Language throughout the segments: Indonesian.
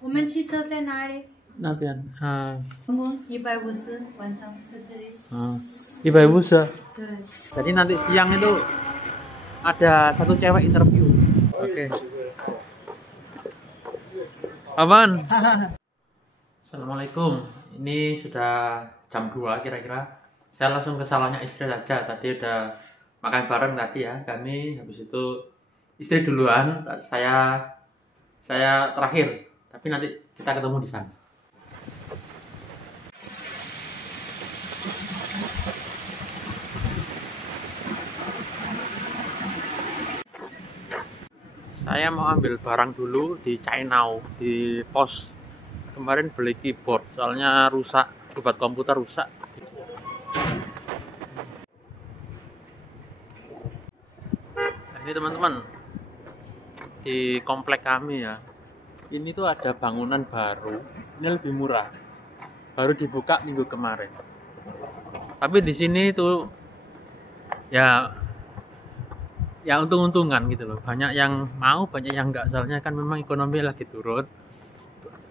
我们汽车在哪里？那边150晚上在这里。 150.对。 Jadi nanti siang itu ada satu cewek interview. Oke. Aman. Assalamualaikum. Ini sudah jam 2 kira-kira. Saya langsung ke salonnya istri saja. Tadi udah makan bareng tadi ya. Kami habis itu istri duluan, saya terakhir. Tapi nanti kita ketemu di sana. Saya mau ambil barang dulu di Cainau, di pos. Kemarin beli keyboard, soalnya rusak, buat komputer rusak. Nah, ini teman-teman, di komplek kami ya. Ini tuh ada bangunan baru, ini lebih murah. Baru dibuka minggu kemarin. Tapi di sini tuh ya untung-untungan gitu loh. Banyak yang mau, banyak yang enggak. Soalnya kan memang ekonomi lagi turun.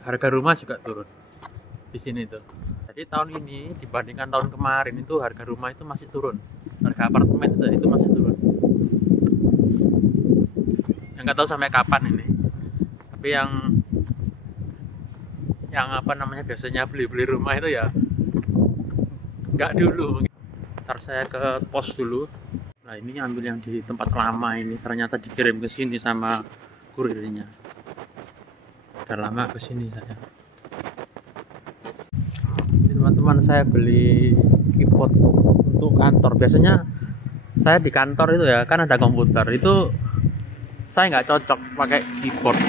Harga rumah juga turun di sini tuh. Jadi tahun ini dibandingkan tahun kemarin itu harga rumah itu masih turun. Harga apartemen itu masih turun. Yang nggak tahu sampai kapan ini. Tapi yang apa namanya biasanya beli rumah itu ya nggak dulu. Ntar saya ke pos dulu. Nah ini ambil yang di tempat lama ini, ternyata dikirim ke sini sama kurirnya. Udah lama ke sini saya. Teman-teman, saya beli keyboard untuk kantor. Biasanya saya di kantor itu ya kan ada komputer. Itu saya nggak cocok pakai keyboard.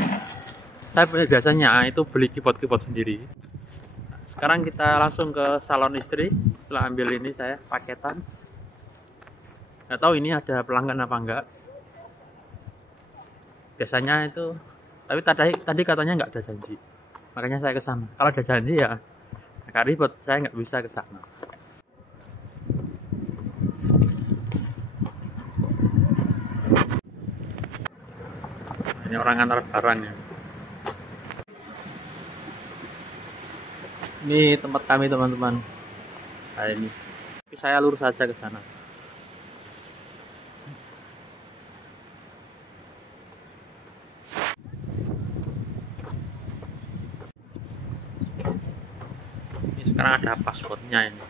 Saya biasanya itu beli keyboard sendiri. Sekarang kita langsung ke salon istri. Setelah ambil ini saya paketan. Nggak tahu ini ada pelanggan apa enggak. Biasanya itu, tapi tadi katanya nggak ada janji. Makanya saya ke sana. Kalau ada janji ya agak ribet, saya nggak bisa ke sana. Ini orang antar barang ya. Ini tempat kami teman-teman. Nah, ini. Tapi saya lurus saja ke sana. Sekarang ada paspornya ini.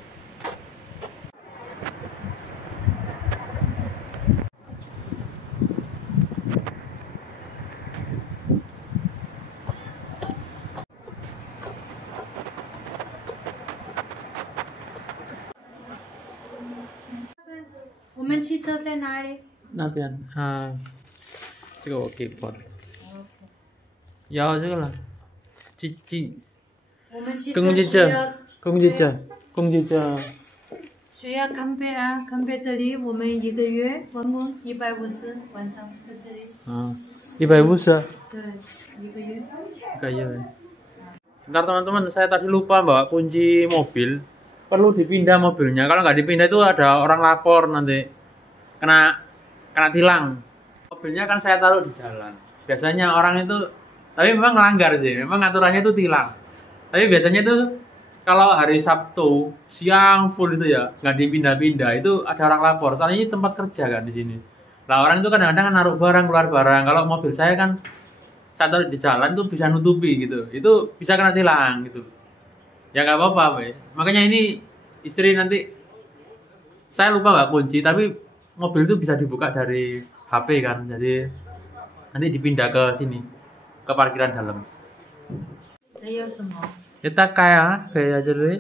我们汽车在哪里？那边这个我给过的。要这个了，我们汽车公积金，需要康贝啊，康贝这里我们1个月150晚上在这里。 150. 对，1个月。Bentar teman-teman, saya tadi lupa bawa kunci mobil. Perlu dipindah mobilnya. Kalau nggak dipindah itu ada orang lapor nanti kena tilang. Mobilnya kan saya taruh di jalan. Biasanya orang itu, tapi memang melanggar sih. Memang aturannya itu tilang. Tapi biasanya itu kalau hari Sabtu siang full itu ya nggak dipindah-pindah, itu ada orang lapor. Soalnya ini tempat kerja kan di sini. Lah orang itu kadang-kadang kan naruh barang keluar barang. Kalau mobil saya kan saya taruh di jalan tuh bisa nutupi gitu. Itu bisa kena tilang gitu. Ya nggak apa-apa, makanya ini istri nanti saya lupa nggak kunci, tapi mobil itu bisa dibuka dari HP kan, jadi nanti dipindah ke sini, ke parkiran dalam. Kita kayak aja dulu.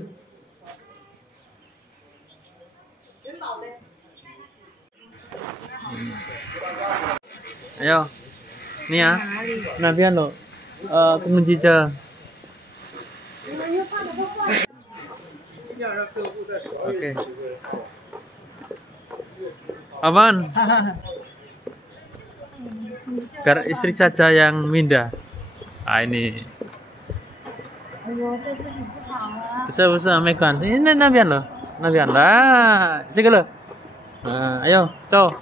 Ayo, nih ya, nabian lo, kunci aja. Oke. Aman. Biar istri saja yang mindah. Ah ini. Bisa mekan. Ini nabian loh. Nabian lah. Cek lo. Nah, ayo, cow.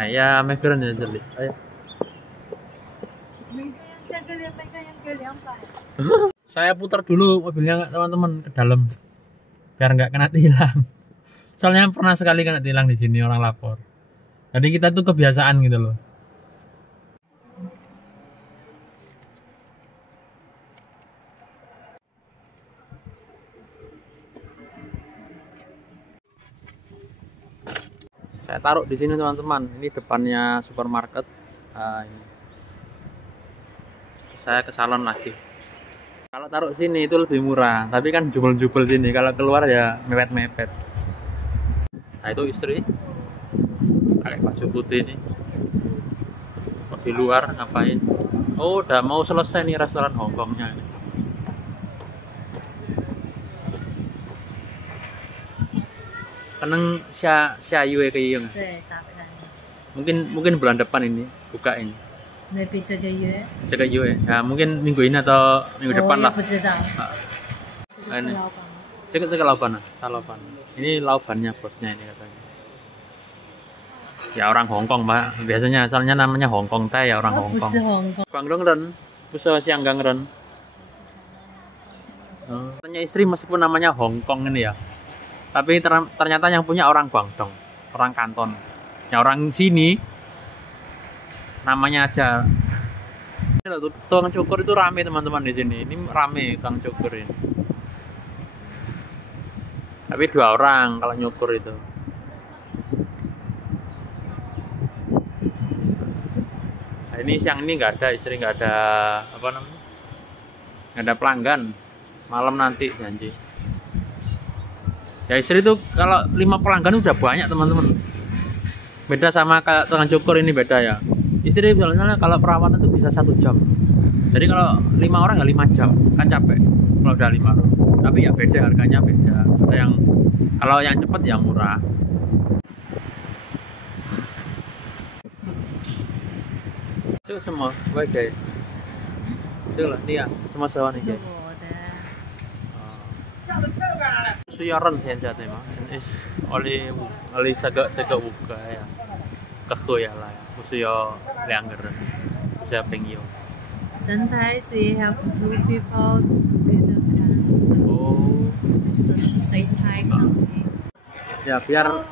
Ayah mekan ya jadi. Ayo. 在这边每个人给200。 Saya putar dulu mobilnya teman-teman ke dalam biar nggak kena tilang. Soalnya pernah sekali kena tilang di sini orang lapor. Jadi kita tuh kebiasaan gitu loh. Saya taruh di sini teman-teman. Ini depannya supermarket. Nah, ini. Saya ke salon lagi. Kalau taruh sini itu lebih murah, tapi kan jubel-jubel sini. Kalau keluar ya mepet-mepet. Nah itu istri pakai baju putih ini. Di luar ngapain? Oh udah mau selesai nih restoran Hongkongnya. Keneng Xiaoyu kayak gitu. Mungkin bulan depan ini buka ini. Maybe 这个月。 这个月 ya mungkin minggu ini atau minggu depan lah. 不知道。 Ini. Cek lauban, lauban. Ini laubannya bosnya ini katanya. Ya orang Hongkong Mbak. Biasanya asalnya namanya Hongkong Thai ya orang Hongkong. Guangdong Ren, Puso Sianggang Ren. Katanya istri meskipun namanya Hongkong ini ya. Tapi ternyata yang punya orang Guangdong, orang Kanton. Ya orang sini namanya aja. Ini loh, tukang cukur itu rame teman-teman di sini. Ini rame tukang cukur ini. Tapi 2 orang kalau nyukur itu. Nah, ini siang ini nggak ada istri, nggak ada apa namanya, nggak ada pelanggan. Malam nanti janji. Ya istri itu kalau 5 pelanggan udah banyak teman-teman. Beda sama kayak tukang cukur ini beda ya. Istri misalnya kalau perawatan itu bisa 1 jam. Jadi kalau 5 orang ya 5 jam, kan capek. Kalau udah 5 orang. Tapi ya beda harganya beda. Ada yang kalau yang cepat ya murah. Itu semua baik guys. Itu lah dia semua sewa nih guys. Suyaran hiện giờ thì mà oli saga buka ya. Kekoya lah ya. Musuyo 2 个人. Saya pengen. Sometimes they have 2 people together can. Oh. Same time. Ya biar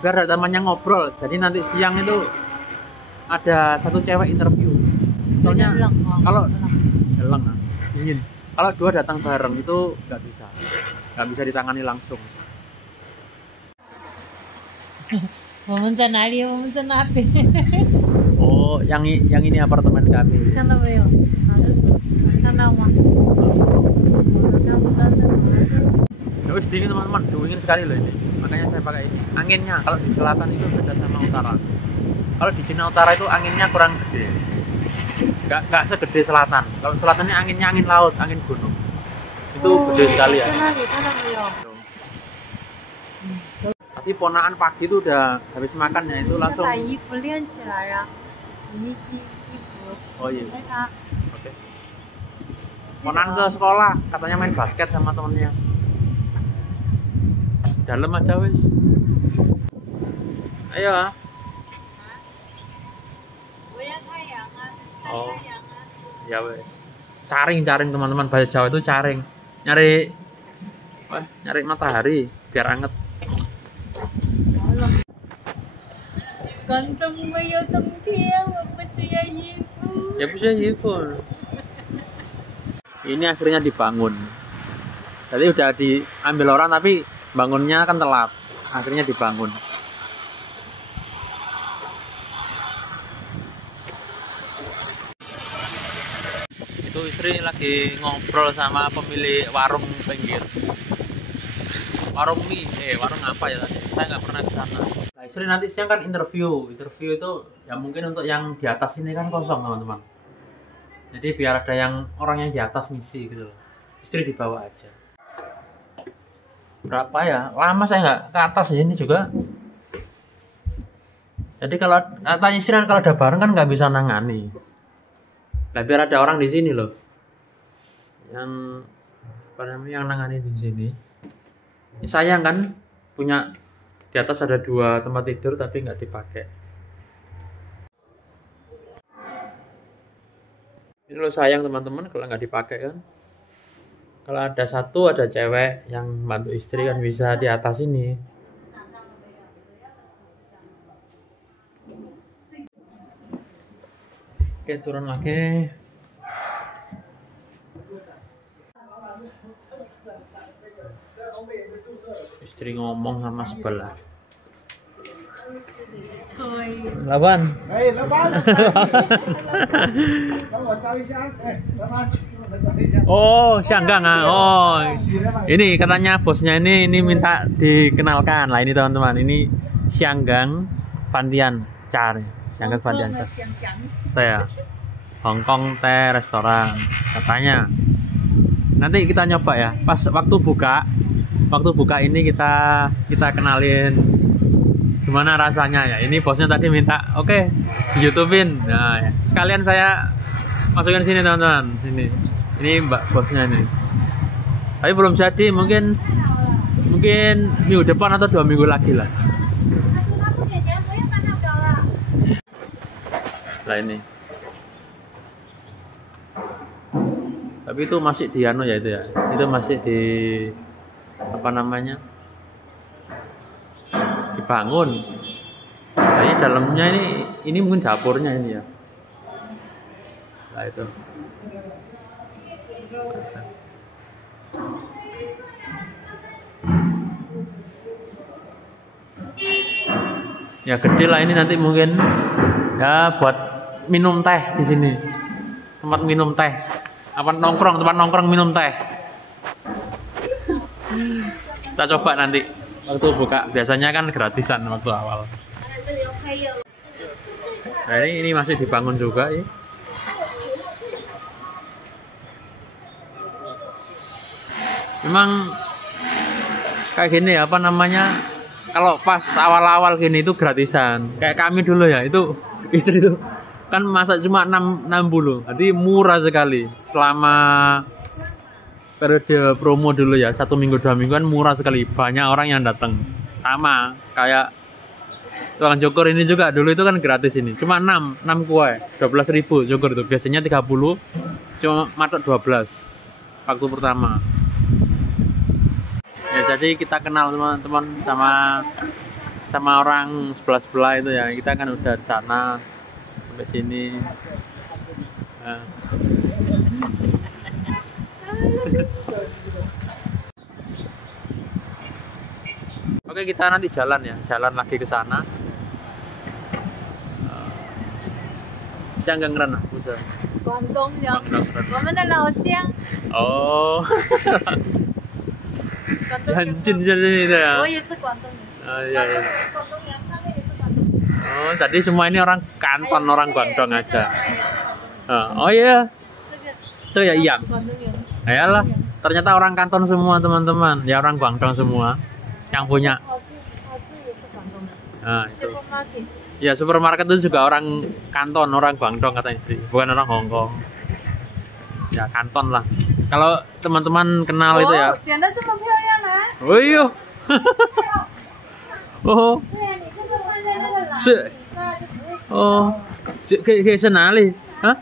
ada temannya ngobrol. Jadi nanti siang itu ada 1 cewek interview. Soalnya kalau geleng dingin. Kalau 2 datang bareng itu nggak bisa ditangani langsung. 我们在哪里？我们在那边。 Oh, yang ini apartemen kami. 看到没有？好的，看到吗？ Terus dingin teman-teman, dingin sekali loh ini. Makanya saya pakai ini. Anginnya kalau di selatan itu beda sama utara. Kalau di Cina Utara itu anginnya kurang gede. Nggak segede selatan. Kalau selatan ini anginnya angin laut, angin gunung. Itu gede sekali ya. Tapi ponaan pagi itu udah habis makan ya itu langsung. Oh iya. Oke. Ponaan ke sekolah, katanya main basket sama temennya. Dalam aja wis. Ayo ah. Oh. Ya wes. Caring teman-teman, bahasa Jawa itu caring. Nyari matahari biar anget. Ganteng mayo tengkiang, apa sih ya ibu? Ya bisa iPhone. Ini akhirnya dibangun. Tadi udah diambil orang tapi bangunnya kan telat. Akhirnya dibangun. Itu istri lagi ngobrol sama pemilik warung pinggir. Warung mie, warung apa ya tadi? Saya nggak pernah ke sana. Nah, istri nanti siang kan interview itu ya mungkin untuk yang di atas ini kan kosong teman-teman. Jadi biar ada orang yang di atas ngisi gitu loh. Istri dibawa aja. Berapa ya? Lama saya nggak ke atas ya ini juga. Jadi kalau katanya istri kalau ada bareng kan nggak bisa nangani. Nah biar ada orang di sini loh. Yang nangani di sini. Sayang kan punya di atas ada 2 tempat tidur tapi nggak dipakai. Ini lo sayang teman-teman kalau nggak dipakai kan. Kalau ada satu ada cewek yang bantu istri kan bisa di atas ini. Oke, turun lagi. Istri ngomong sama sebelah. 老板， 哎，老板，帮我照一下。哎，老板，帮我照一下。 oh Syanggang ah, oh ini katanya bosnya ini minta dikenalkan lah ini teman-teman, ini Syanggang Fantian Char, Syanggang Fantian Char, teh ya, Hongkong teh restoran katanya. Nanti kita nyoba ya, pas waktu buka ini kita kenalin gimana rasanya ya. Ini bosnya tadi minta, oke, di YouTubein. Nah, ya. Sekalian saya masukin sini teman-teman. Ini mbak bosnya ini. Tapi belum jadi, mungkin minggu depan atau 2 minggu lagi lah. Nah ini. Tapi itu masih di anu ya itu ya. Itu masih di apa namanya? Dibangun. Kayaknya dalamnya ini mungkin dapurnya ini ya. Nah itu. Ya gede lah ini, nanti mungkin ya buat minum teh di sini. Tempat minum teh. Apa tempat nongkrong minum teh. Kita coba nanti. Waktu buka biasanya kan gratisan waktu awal. Nah ini masih dibangun juga ya. Memang kayak gini apa namanya, kalau pas awal-awal gini itu gratisan. Kayak kami dulu ya, itu istri itu kan masak cuma 60, jadi murah sekali. Selama periode promo dulu ya, 1 minggu 2 minggu kan murah sekali, banyak orang yang datang. Sama kayak tukang joker ini juga dulu itu kan gratis ini, cuma 6 kue 12.000 joker itu, biasanya 30, cuma matok 12 waktu pertama ya. Jadi kita kenal teman-teman sama orang sebelah itu ya, kita kan udah di sana sampai sini. Nah. Oke, kita nanti jalan lagi ke sana. Syanggang Ren, bisa. Guangdong ya. 我们的老乡。 Oh. 很近就是的呀。我也是广东人。 Iya. Oh, tadi semua ini orang Kanton, orang Guangdong aja. Oh iya. Itu ya iya. Ayolah, ternyata orang Kanton semua teman-teman. Ya orang Guangdong semua yang punya. Nah, itu. Ya supermarket itu juga orang Kanton, orang Guangdong kata istri, bukan orang Hongkong. Ya Kanton lah. Kalau teman-teman kenal itu ya. Oh iya. Oh. Oh. Ke sana li. Hah?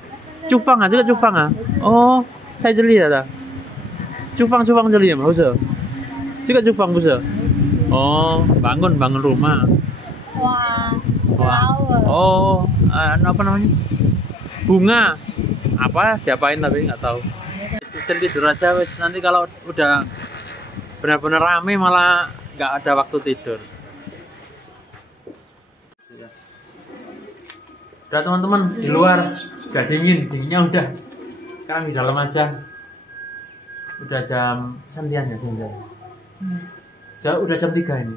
Cufang ah, cufang ah. Oh, saya jeli ya. Cufang jeli ya, mau se. Juga cufang bisa. Oh, bangun rumah. Wah. Oh, apa namanya? Bunga. Apa? Diapain tapi nggak tahu. Sistem tidur aja wes. Nanti kalau udah benar-benar rame malah nggak ada waktu tidur. Udah teman-teman, di luar udah dinginnya udah. Sekarang di dalam aja. Udah jam santian ya, udah jam 3 ini.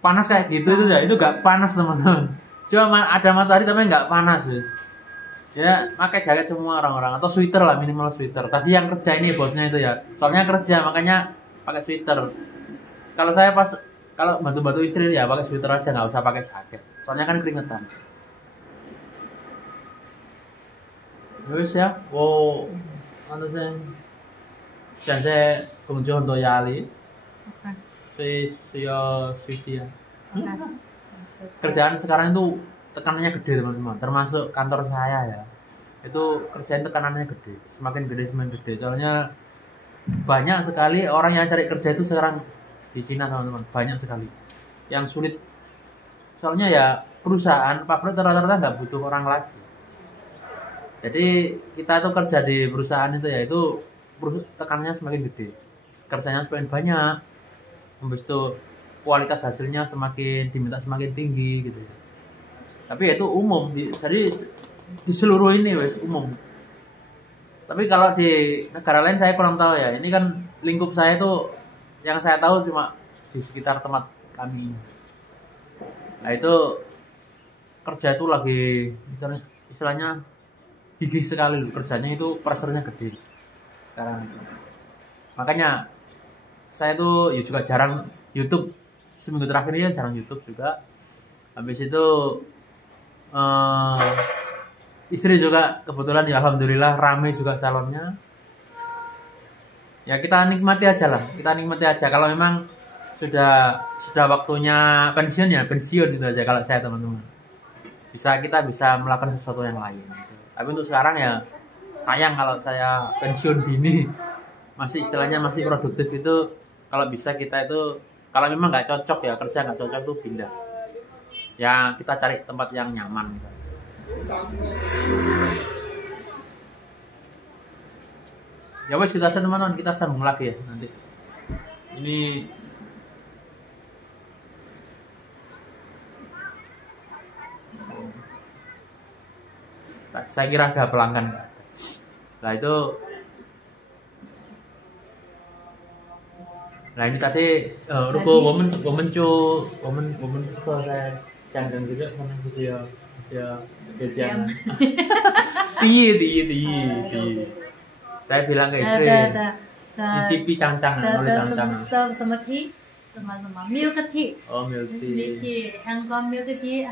Panas kayak gitu itu ya, itu gak panas teman-teman. Cuma ada matahari tapi nggak panas guys. Ya pakai jaket semua orang-orang, atau sweater lah, minimal sweater. Tadi yang kerja ini bosnya itu ya, soalnya kerja makanya pakai sweater. Kalau saya kalau bantu-bantu istri ya pakai sweater aja, nggak usah pakai jaket. Soalnya kan keringetan. Terus ya, wow, ano sih? 现在工作很多压力，所以需要休息ya. Kerjaan sekarang itu tekanannya gede teman-teman, termasuk kantor saya ya. itu kerjaan tekanannya gede, semakin gede. Soalnya banyak sekali orang yang cari kerja itu sekarang di Cina teman-teman, banyak sekali yang sulit. Soalnya ya perusahaan pabrik rata-rata nggak butuh orang lagi. Jadi kita tuh kerja di perusahaan itu ya itu tekanannya semakin gede, kerjanya semakin banyak, habis itu kualitas hasilnya semakin diminta semakin tinggi gitu. Tapi itu umum, jadi di seluruh ini wes umum. Tapi kalau di negara lain saya kurang tahu ya. Ini kan lingkup saya tuh yang saya tahu cuma di sekitar tempat kami. Nah itu kerja itu lagi istilahnya gigih sekali loh, kerjanya itu pressure-nya gede sekarang. Makanya saya tuh ya juga jarang YouTube, seminggu terakhir ini jarang YouTube juga. Habis itu istri juga kebetulan ya alhamdulillah rame juga salonnya. Ya kita nikmati aja lah, kalau memang sudah waktunya pensiun ya pensiun itu aja kalau saya teman-teman. Kita bisa melakukan sesuatu yang lain gitu. Tapi untuk sekarang ya sayang kalau saya pensiun dini, masih istilahnya masih produktif itu. Kalau bisa kita itu kalau memang nggak cocok ya kerja nggak cocok tuh pindah. Ya kita cari tempat yang nyaman gitu. Ya wes kita teman-teman, kita sambung lagi ya nanti. Ini saya kira ada pelanggan. Nah itu, nah ini tadi ruko woman saya jangan juga sama gitu ya yang iya. Saya bilang ke istri, cicipi cangcang, oleh cangcang. Sama tea, sama milk tea. Oh milk tea. 香港 milk tea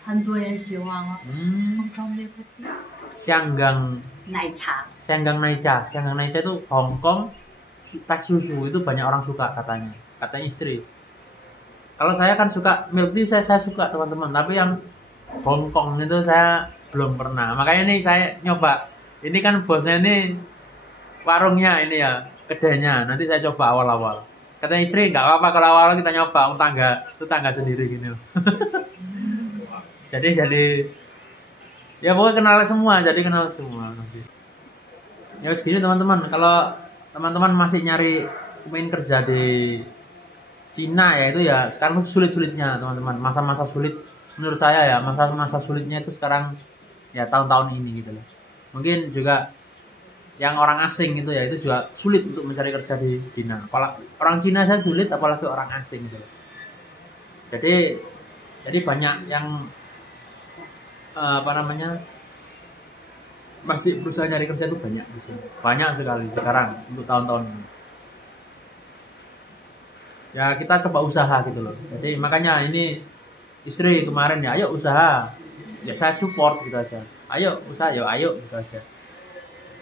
很多人喜欢哦。香港 milk tea。Syanggang 奶茶 itu Hong Kong teh susu itu banyak orang suka katanya istri. Kalau saya kan suka milk tea, saya suka teman-teman, tapi yang Hong Kong itu saya belum pernah. Makanya nih saya nyoba. Ini kan bosnya ini warungnya ini ya, kedainya. Nanti saya coba awal-awal. Katanya istri nggak apa-apa kalau awal kita nyoba, tangga sendiri gini. jadi ya pokoknya kenal semua nanti. Ya segini teman-teman. Kalau teman-teman masih nyari main kerja di Cina ya itu ya sekarang sulit-sulitnya teman-teman. Masa-masa sulit menurut saya ya, masa sulitnya itu sekarang ya tahun-tahun ini gitu loh. Mungkin juga yang orang asing itu ya itu juga sulit untuk mencari kerja di Cina. Apalagi orang Cina saya sulit, apalagi orang asing gitu. Jadi banyak yang masih berusaha nyari kerja itu banyak di sini. Banyak sekali sekarang untuk tahun-tahun ini. Ya kita coba usaha gitu loh. Jadi makanya ini istri kemarin ya ayo usaha. Ya saya support gitu aja. Ayo usaha, ayo gitu aja.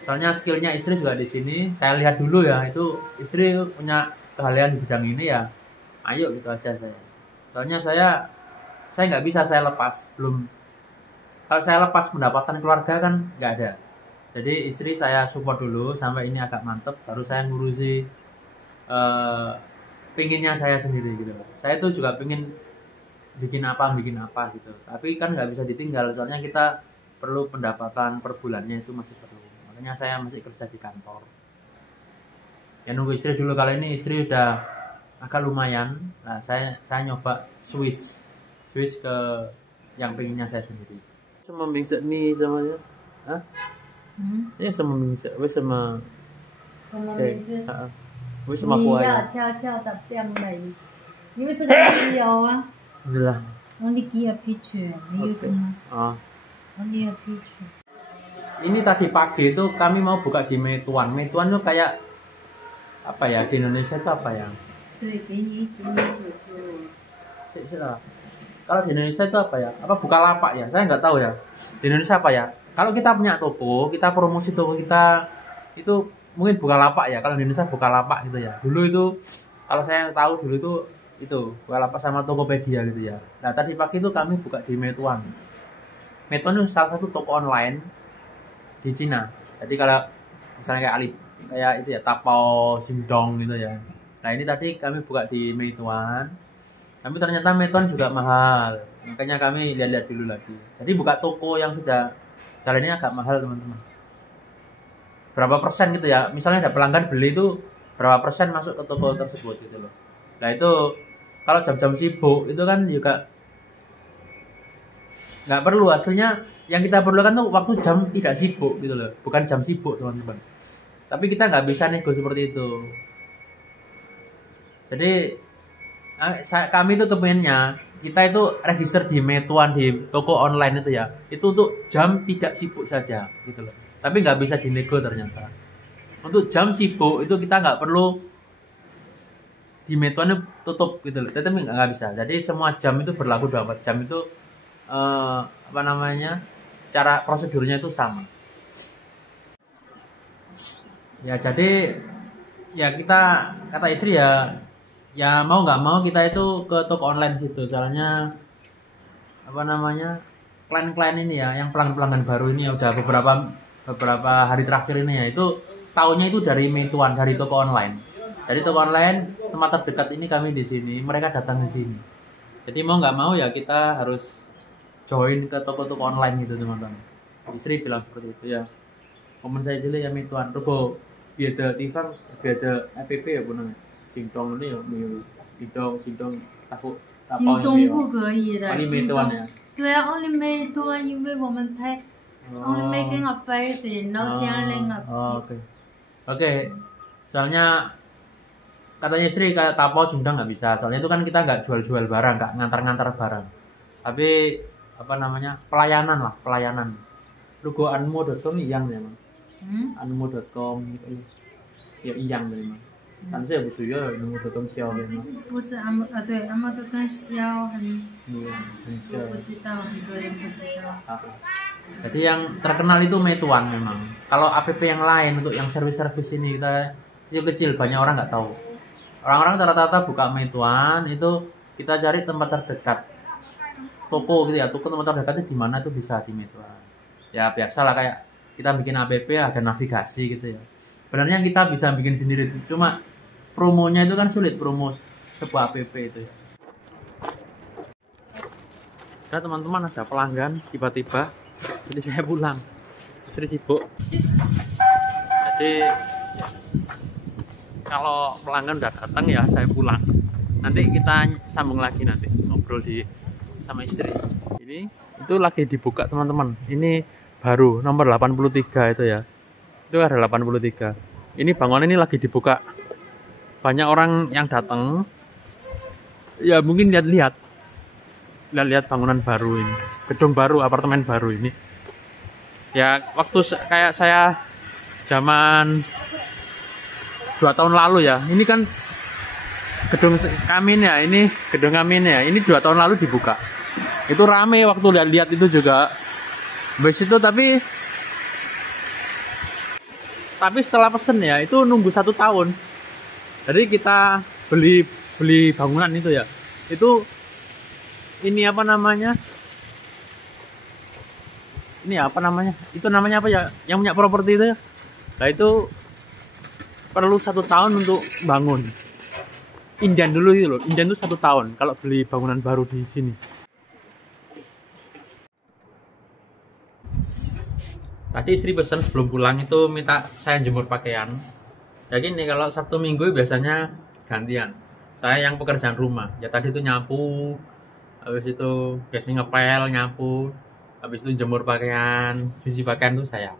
Soalnya skillnya istri juga di sini. Saya lihat dulu ya itu istri punya keahlian di bidang ini ya. Ayo gitu aja saya. Soalnya saya nggak bisa saya lepas belum. Kalau saya lepas pendapatan keluarga kan nggak ada. Jadi istri saya support dulu sampai ini agak mantep, baru saya ngurusi pinginnya saya sendiri gitu. Saya tuh juga pingin bikin apa gitu. Tapi kan nggak bisa ditinggal, soalnya kita perlu pendapatan per bulannya itu masih perlu. Makanya saya masih kerja di kantor. Ya nunggu istri dulu, kali ini istri udah agak lumayan. Nah saya nyoba switch ke yang pinginnya saya sendiri. Sama bisa nih sama ya, ya sama bisa, wes sama名字。为什么不爱你要悄悄的变美，因为这个没有啊。是啦。Only give a picture，没有什么。Only a picture。 Ini tadi pagi itu kami mau buka di Meituan. Meituan itu kayak apa ya di Indonesia itu apa ya? Kalau di Indonesia itu apa ya? Apa Bukalapak ya? Saya nggak tahu ya. Di Indonesia apa ya? Kalau kita punya toko, kita promosi toko kita itu mungkin Bukalapak ya. Kalau di Indonesia Bukalapak gitu ya. Dulu itu kalau saya tahu dulu itu Bukalapak sama Tokopedia gitu ya. Nah tadi pagi itu kami buka di Meituan. Meituan itu salah satu toko online di Cina. Jadi kalau misalnya kayak kayak itu ya Taobao, Jingdong gitu ya. Nah ini tadi kami buka di Meituan, tapi ternyata Meituan juga mahal. Makanya kami lihat-lihat dulu lagi. Jadi buka toko yang sudah jalan ini agak mahal teman-teman. Berapa persen gitu ya? Misalnya ada pelanggan beli itu berapa persen masuk ke toko tersebut gitu loh. Nah itu kalau jam-jam sibuk itu kan juga nggak perlu, hasilnya yang kita perlukan tuh waktu jam tidak sibuk gitu loh, bukan jam sibuk teman-teman. Tapi kita nggak bisa nego seperti itu. Jadi kami itu kepengennya kita itu register di Meituan, di toko online itu ya, itu untuk jam tidak sibuk saja gitu loh. Tapi nggak bisa dinego ternyata. Untuk jam sibuk itu kita nggak perlu di Meituan itu tutup gitu loh. Tapi nggak bisa. Jadi semua jam itu berlaku 24 jam itu apa namanya, cara prosedurnya itu sama. Ya jadi ya kita kata istri ya mau nggak mau kita itu ke toko online situ. Soalnya apa namanya, klien-klien ini ya, yang pelanggan baru ini ya udah beberapa hari terakhir ini ya, itu taunya itu dari Meituan, dari toko online. Dari toko online tempat terdekat ini kami di sini, mereka datang di sini. Jadi mau nggak mau ya kita harus join ke toko-toko online gitu teman-teman. Istri bilang seperti itu ya. Komen saya dulu ya Meituan. Robo biada tifang, biada app ya punya. Jingdong ini ya, Jingdong tahu. 京东不可以的， Only 京 Meituan 东 ya. 对啊，only Meituan，因为我们太 only making a face no selling a Oke. Soalnya katanya istri kayak Taobao Jingdong nggak bisa. Soalnya itu kan kita nggak jual-jual barang, nggak ngantar-ngantar barang. Tapi apa namanya, pelayanan. Logo anmo.com iyang memang. Anmo.com gitu. Ya iyang memang. Kan saya butuh ya anmo.com xiao memang. 不是阿莫对，阿莫都跟肖很 Iya, 不知道，很多人不知道。 Jadi yang terkenal itu Meituan memang. Kalau app yang lain untuk yang servis-servis ini kita kecil-kecil banyak orang nggak tahu. Orang-orang rata-rata buka Meituan itu kita cari tempat terdekat. Toko gitu ya, toko tempat terdekat itu di mana tuh bisa di Meituan. Ya biasalah kayak kita bikin app ada navigasi gitu ya. Sebenarnya kita bisa bikin sendiri, cuma promonya itu kan sulit, promo sebuah app itu ya. Nah teman-teman, ada pelanggan tiba-tiba, jadi saya pulang. Istri sibuk. Jadi kalau pelanggan udah datang ya saya pulang. Nanti kita sambung lagi nanti ngobrol sama istri. Ini itu lagi dibuka teman-teman. Ini baru nomor 83 itu ya. Itu ada 83. Ini bangunan ini lagi dibuka. Banyak orang yang datang. Ya mungkin lihat-lihat bangunan baru ini. Gedung baru, apartemen baru ini. Ya waktu kayak saya zaman 2 tahun lalu ya. Ini kan gedung kami ya, ini gedung kami ya. Ini 2 tahun lalu dibuka. Itu rame waktu lihat-lihat itu juga. Habis itu tapi setelah pesen ya itu nunggu 1 tahun. Jadi kita beli bangunan itu ya. Itu ini apa namanya? Ini apa namanya? Itu namanya apa ya? Yang punya properti itu ya. Nah itu perlu 1 tahun untuk bangun. Inden dulu itu loh. Inden itu 1 tahun kalau beli bangunan baru di sini. Tadi istri pesan sebelum pulang itu minta saya jemur pakaian. Ya gini, kalau Sabtu Minggu biasanya gantian. Saya yang pekerjaan rumah. Ya tadi itu nyapu, habis itu biasanya ngepel, nyapu, habis itu jemur pakaian, cuci pakaian itu saya.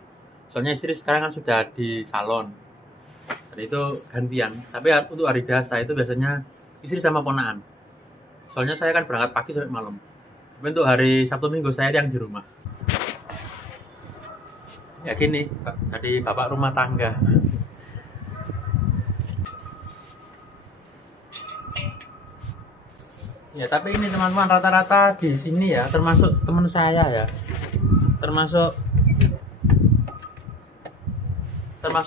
Soalnya istri sekarang kan sudah di salon. Jadi itu gantian. Tapi untuk hari biasa itu biasanya istri sama ponaan. Soalnya saya kan berangkat pagi sampai malam. Tapi untuk hari Sabtu Minggu saya yang di rumah. Ya gini, jadi bapak rumah tangga. Ya tapi ini teman-teman rata-rata di sini ya, termasuk teman saya ya, termasuk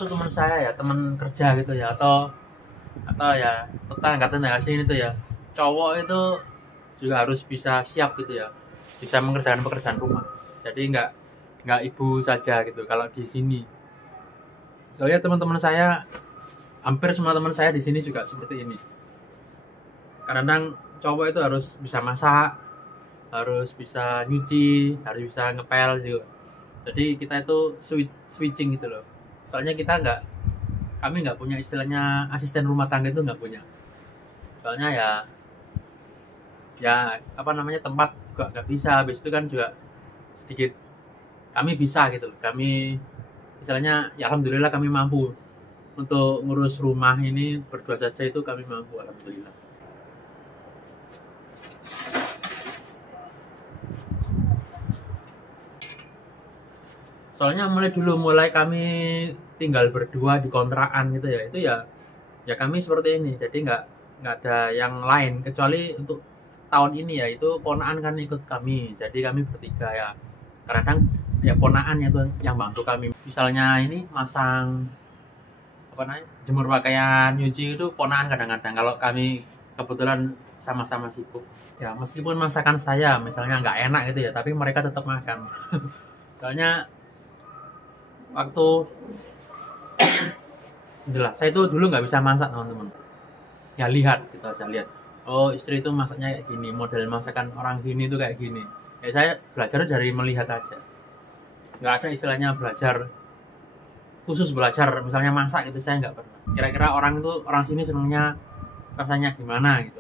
teman saya ya, teman kerja gitu ya, atau ya tetangga sini tuh ya, cowok itu juga harus bisa siap gitu ya, bisa mengerjakan pekerjaan rumah. Jadi nggak ibu saja gitu kalau di sini. Soalnya teman-teman saya, hampir semua teman saya di sini juga seperti ini. Kadang cowok itu harus bisa masak, harus bisa nyuci, harus bisa ngepel juga. Jadi kita itu switching gitu loh. Soalnya kami nggak punya istilahnya asisten rumah tangga, itu nggak punya. Soalnya ya apa namanya, tempat juga nggak bisa. Habis itu kan juga sedikit kami bisa gitu. Kami misalnya ya alhamdulillah kami mampu untuk ngurus rumah ini berdua saja, itu kami mampu alhamdulillah. Soalnya mulai kami tinggal berdua di kontrakan gitu ya, itu ya kami seperti ini. Jadi nggak ada yang lain kecuali untuk tahun ini ya, itu ponakan kan ikut kami. Jadi kami bertiga ya. Kadang ya ponakan ya tuh yang bantu kami. Misalnya ini masang apa namanya, jemur pakaian, nyuci, itu ponakan kadang-kadang. Kalau kami kebetulan sama-sama sibuk. Ya meskipun masakan saya misalnya nggak enak gitu ya, tapi mereka tetap makan. Soalnya waktu jelas saya itu dulu nggak bisa masak teman-teman. Ya kita bisa lihat, oh istri itu masaknya kayak gini, model masakan orang sini itu kayak gini. Ya saya belajar dari melihat aja, nggak ada istilahnya khusus belajar misalnya masak itu, saya nggak pernah. Kira-kira orang sini senangnya rasanya gimana gitu.